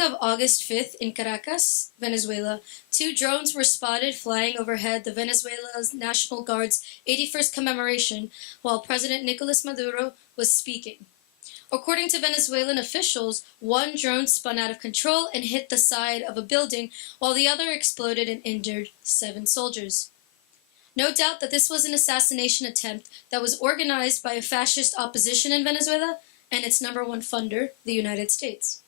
Of August 5th in Caracas, Venezuela, two drones were spotted flying overhead the Venezuela's National Guard's 81st commemoration while President Nicolas Maduro was speaking. According to Venezuelan officials, one drone spun out of control and hit the side of a building, while the other exploded and injured 7 soldiers. No doubt that this was an assassination attempt that was organized by a fascist opposition in Venezuela and its number one funder, the United States.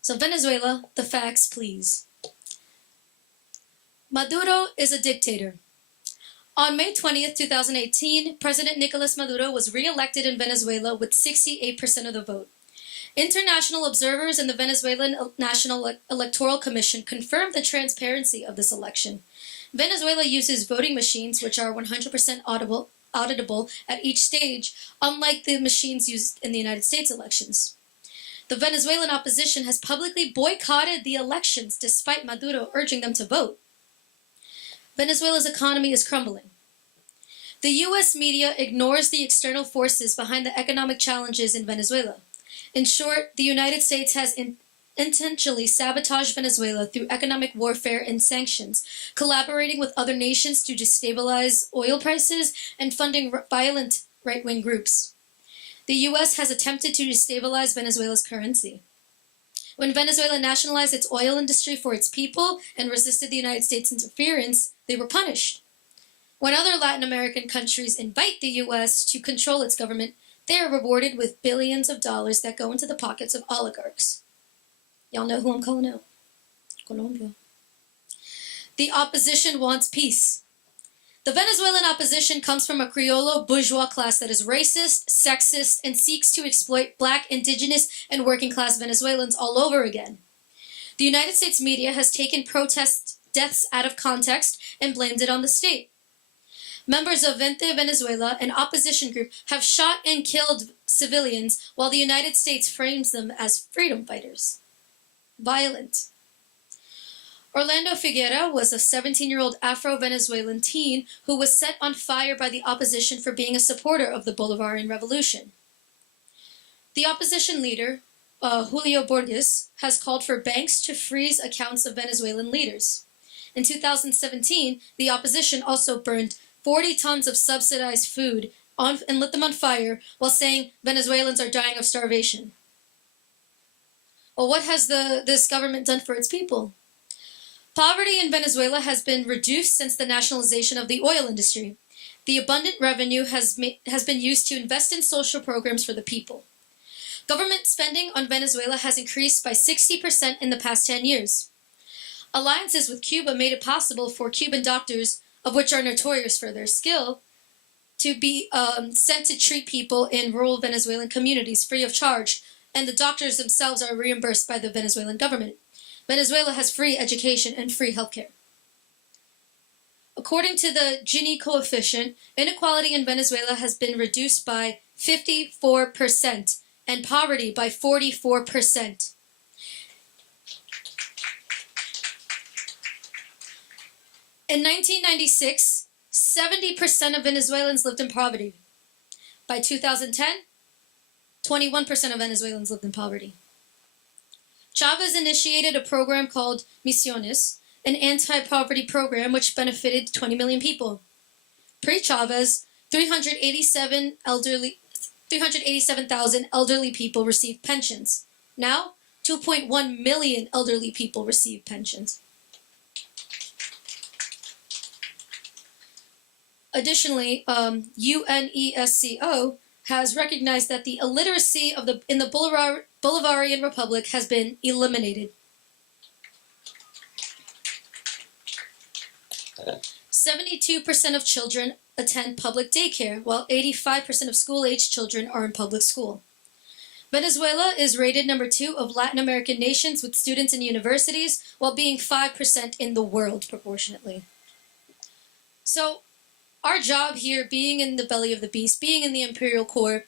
So Venezuela, the facts, please. Maduro is a dictator. On May 20th, 2018, President Nicolas Maduro was re-elected in Venezuela with 68% of the vote. International observers and the Venezuelan National Electoral Commission confirmed the transparency of this election. Venezuela uses voting machines which are 100% auditable at each stage, unlike the machines used in the United States elections. The Venezuelan opposition has publicly boycotted the elections despite Maduro urging them to vote. Venezuela's economy is crumbling. The U.S. media ignores the external forces behind the economic challenges in Venezuela. In short, the United States has intentionally sabotaged Venezuela through economic warfare and sanctions, collaborating with other nations to destabilize oil prices and funding violent right-wing groups. The U.S. has attempted to destabilize Venezuela's currency. When Venezuela nationalized its oil industry for its people and resisted the United States' interference, they were punished. When other Latin American countries invite the U.S. to control its government, they are rewarded with billions of dollars that go into the pockets of oligarchs. Y'all know who I'm calling out? Colombia. The opposition wants peace. The Venezuelan opposition comes from a Criollo bourgeois class that is racist, sexist, and seeks to exploit black, indigenous, and working-class Venezuelans all over again. The United States media has taken protest deaths out of context and blamed it on the state. Members of Vente Venezuela, an opposition group, have shot and killed civilians while the United States frames them as freedom fighters. Violent. Orlando Figuera was a 17-year-old Afro-Venezuelan teen who was set on fire by the opposition for being a supporter of the Bolivarian Revolution. The opposition leader, Julio Borges, has called for banks to freeze accounts of Venezuelan leaders. In 2017, the opposition also burned 40 tons of subsidized food and lit them on fire while saying Venezuelans are dying of starvation. Well, what has this government done for its people? Poverty in Venezuela has been reduced since the nationalization of the oil industry. The abundant revenue has been used to invest in social programs for the people. Government spending on Venezuela has increased by 60% in the past 10 years. Alliances with Cuba made it possible for Cuban doctors, of which are notorious for their skill, to be sent to treat people in rural Venezuelan communities free of charge, and the doctors themselves are reimbursed by the Venezuelan government. Venezuela has free education and free healthcare. According to the Gini coefficient, inequality in Venezuela has been reduced by 54% and poverty by 44%. In 1996, 70% of Venezuelans lived in poverty. By 2010, 21% of Venezuelans lived in poverty. Chavez initiated a program called Misiones, an anti-poverty program which benefited 20 million people. Pre-Chavez, 387,000 elderly people received pensions. Now, 2.1 million elderly people receive pensions. Additionally, UNESCO has recognized that the illiteracy in the Bolivarian Republic has been eliminated. 72% of children attend public daycare, while 85% of school-aged children are in public school. Venezuela is rated number 2 of Latin American nations with students in universities, while being 5% in the world proportionately. So, our job here, being in the belly of the beast, being in the imperial core,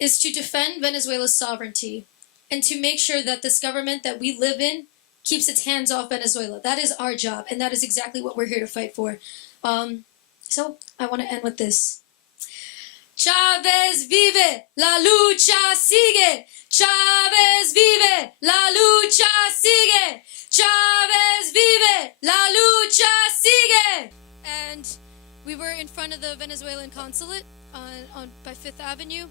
is to defend Venezuela's sovereignty and to make sure that this government that we live in keeps its hands off Venezuela. That is our job, and that is exactly what we're here to fight for. So I want to end with this. Chavez vive, la lucha sigue. Chavez vive, We were in front of the Venezuelan consulate by Fifth Avenue,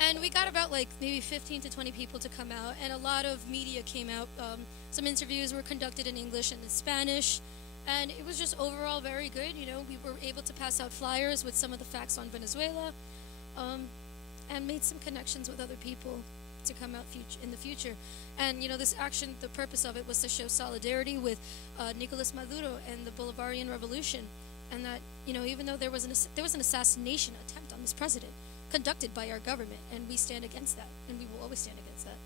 and we got about like maybe 15 to 20 people to come out, and a lot of media came out. Some interviews were conducted in English and in Spanish, and it was just overall very good. You know, we were able to pass out flyers with some of the facts on Venezuela, and made some connections with other people to come out in the future. And you know, this action, the purpose of it was to show solidarity with Nicolas Maduro and the Bolivarian Revolution, and that, you know, even though there was an assassination attempt on this president conducted by our government, and we stand against that, and we will always stand against that.